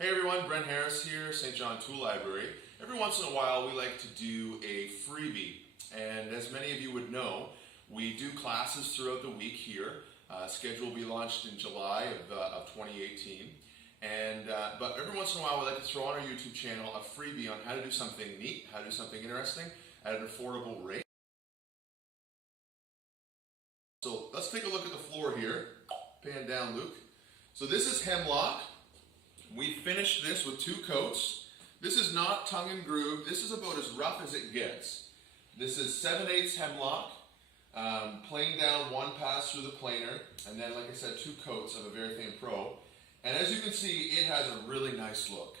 Hey everyone, Brent Harris here, St. John Tool Library. Every once in a while we like to do a freebie, and as many of you would know, we do classes throughout the week here. Schedule will be launched in July of 2018, but every once in a while we like to throw on our YouTube channel a freebie on how to do something neat, how to do something interesting at an affordable rate. So let's take a look at the floor here. Pan down, Luke. So this is hemlock. We finished this with 2 coats. This is not tongue and groove. This is about as rough as it gets. This is 7/8 hemlock, planed down 1 pass through the planer, and then, like I said, 2 coats of a Verathane Pro. And as you can see, it has a really nice look.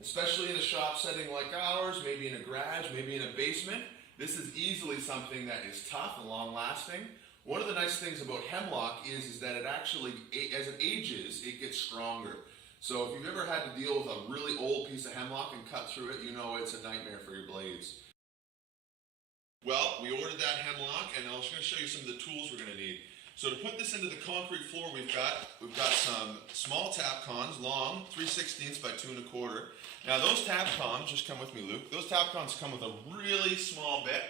Especially in a shop setting like ours, maybe in a garage, maybe in a basement. This is easily something that is tough and long-lasting. One of the nice things about hemlock is that it actually, as it ages, it gets stronger. So if you've ever had to deal with a really old piece of hemlock and cut through it, you know it's a nightmare for your blades. Well, we ordered that hemlock, and I'm just going to show you some of the tools we're going to need. So to put this into the concrete floor, we've got some small Tapcons, long, 3/16 by 2 1/4. Now those Tapcons, just come with me, Luke. Those Tapcons come with a really small bit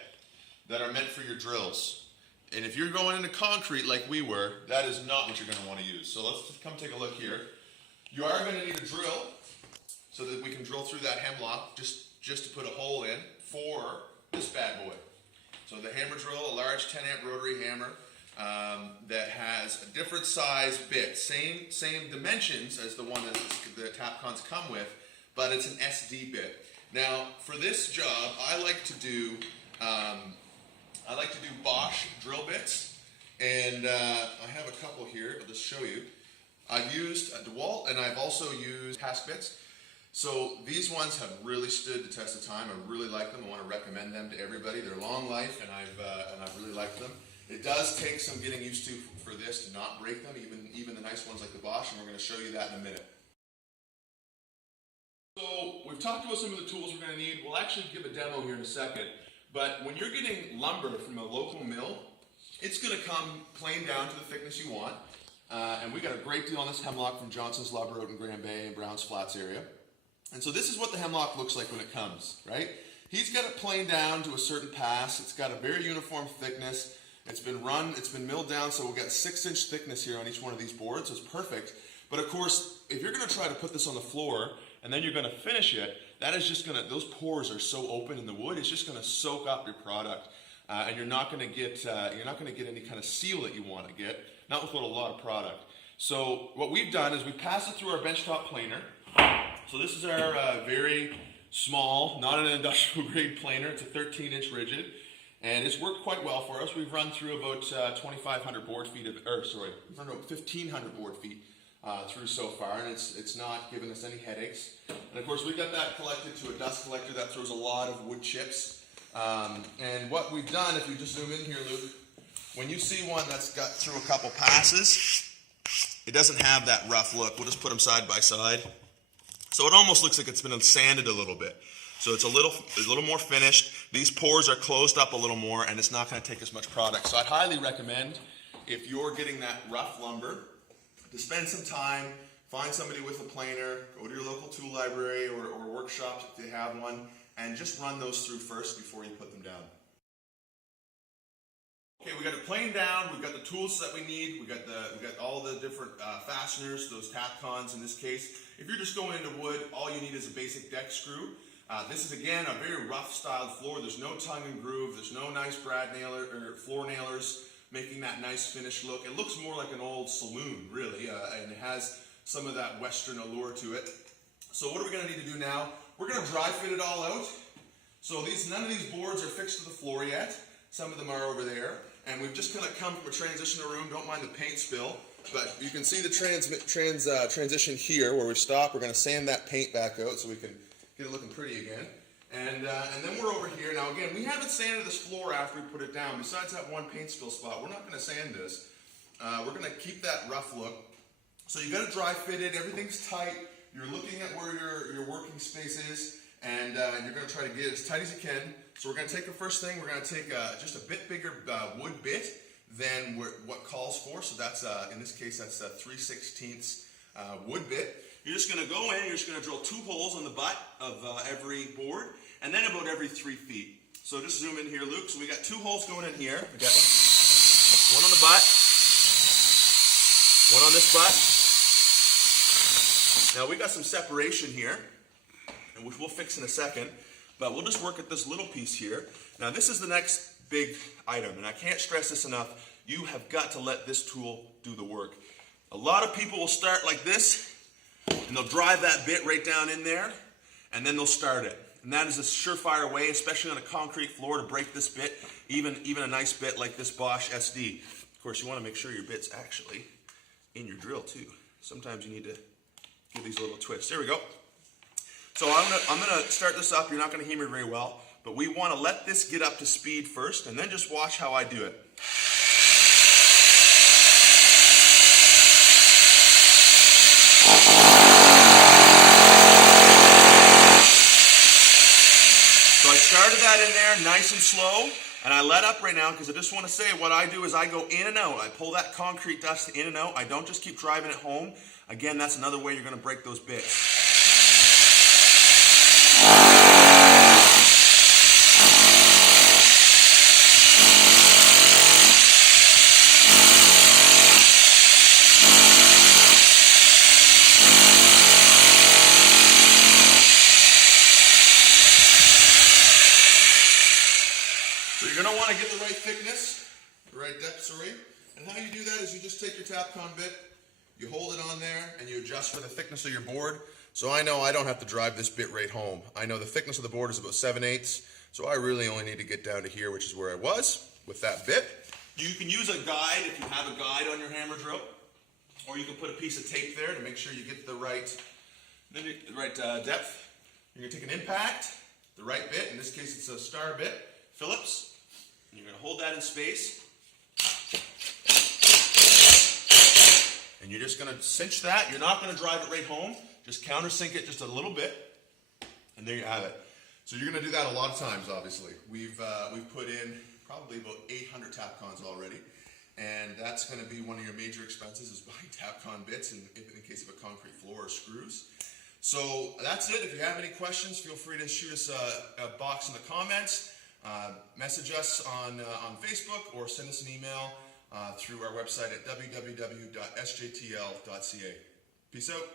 that are meant for your drills. And if you're going into concrete like we were, that is not what you're going to want to use. So let's just come take a look here. You are going to need a drill so that we can drill through that hemlock just to put a hole in for this bad boy. So the hammer drill, a large 10-amp rotary hammer that has a different size bit, same dimensions as the one that the Tapcons come with, but it's an SD bit. Now for this job, I like to do Bosch drill bits, and I have a couple here. I'll just show you. I've used a DeWalt, and I've also used Task bits. So these ones have really stood the test of time. I really like them. I want to recommend them to everybody. They're long life, and I've really liked them. It does take some getting used to for this to not break them, even the nice ones like the Bosch, and we're going to show you that in a minute. So we've talked about some of the tools we're going to need. We'll actually give a demo here in a second. But when you're getting lumber from a local mill, it's going to come planed down to the thickness you want. And we got a great deal on this hemlock from Johnson's Lumber out in Grand Bay and Browns Flats area. And so this is what the hemlock looks like when it comes, right? He's got it planed down to a certain pass. It's got a very uniform thickness. It's been milled down, so we've got 6-inch thickness here on each one of these boards, so it's perfect. But of course, if you're going to try to put this on the floor and then you're going to finish it, that is just going to, those pores are so open in the wood, it's just going to soak up your product. And you're not going to get any kind of seal that you want to get, not with a lot of product. So what we've done is we pass it through our benchtop planer. So this is our very small, not an industrial grade planer. It's a 13-inch rigid, and it's worked quite well for us. We've run through about 2,500 board feet we've run about 1,500 board feet through so far, and it's not given us any headaches. And of course, we got that collected to a dust collector that throws a lot of wood chips. And what we've done, if you just zoom in here, Luke, when you see one that's got through a couple passes, it doesn't have that rough look. We'll just put them side by side. So it almost looks like it's been sanded a little bit. So it's a little more finished. These pores are closed up a little more, and it's not going to take as much product. So I'd highly recommend, if you're getting that rough lumber, to spend some time, find somebody with a planer, go to your local tool library or workshop if they have one, and just run those through first before you put them down. Okay, we got it planed down. We've got the tools that we need. We got all the different fasteners, those Tapcons in this case. If you're just going into wood, all you need is a basic deck screw. This is again a very rough styled floor. There's no tongue and groove. There's no nice brad nailer or floor nailers making that nice finished look. It looks more like an old saloon, really, and it has some of that Western allure to it. So what are we going to need to do now? We're going to dry fit it all out. So none of these boards are fixed to the floor yet. Some of them are over there. And we've just kind of come from a transitional room. Don't mind the paint spill. But you can see the transition here where we stop. We're going to sand that paint back out so we can get it looking pretty again. And then we're over here. Now again, we haven't sanded this floor after we put it down. Besides that one paint spill spot, we're not going to sand this. We're going to keep that rough look. So you've got to dry fit it. Everything's tight. You're looking at where your working space is, and you're going to try to get it as tight as you can. So we're going to take the first thing. We're going to take just a bit bigger wood bit than what calls for. So that's in this case that's a 3/16 wood bit, You're just going to go in, you're just going to drill 2 holes on the butt of every board, and then about every 3 feet. So just zoom in here, Luke. So we got 2 holes going in here. We got one on the butt, one on this butt. Now we got some separation here, and which we'll fix in a second, but we'll just work at this little piece here. Now this is the next big item, and I can't stress this enough. You have got to let this tool do the work. A lot of people will start like this, and they'll drive that bit right down in there, and then they'll start it. And that is a surefire way, especially on a concrete floor, to break this bit, even a nice bit like this Bosch SD. Of course, you want to make sure your bit's actually in your drill too. Sometimes you need to give these a little twist. There we go. So I'm gonna start this up. You're not gonna hear me very well, but we want to let this get up to speed first, and then just watch how I do it. So I started that in there nice and slow, and I let up right now because I just want to say what I do is I go in and out. I pull that concrete dust in and out. I don't just keep driving it home. Again, that's another way you're going to break those bits. So you're going to want to get the right thickness, the right depth, sorry. And how you do that is you just take your Tapcon bit, you hold it on there, and you adjust for the thickness of your board. So I know I don't have to drive this bit right home. I know the thickness of the board is about 7/8, so I really only need to get down to here, which is where I was with that bit. You can use a guide if you have a guide on your hammer drill, or you can put a piece of tape there to make sure you get the right depth. You're going to take an impact, the right bit, in this case it's a star bit, Phillips, and you're going to hold that in space. And you're just going to cinch that. You're not going to drive it right home. Just countersink it just a little bit, and there you have it. So you're going to do that a lot of times, obviously. We've put in probably about 800 Tapcons already, and that's going to be one of your major expenses is buying Tapcon bits in case of a concrete floor or screws. So that's it. If you have any questions, feel free to shoot us a box in the comments, message us on Facebook, or send us an email through our website at www.sjtl.ca. Peace out.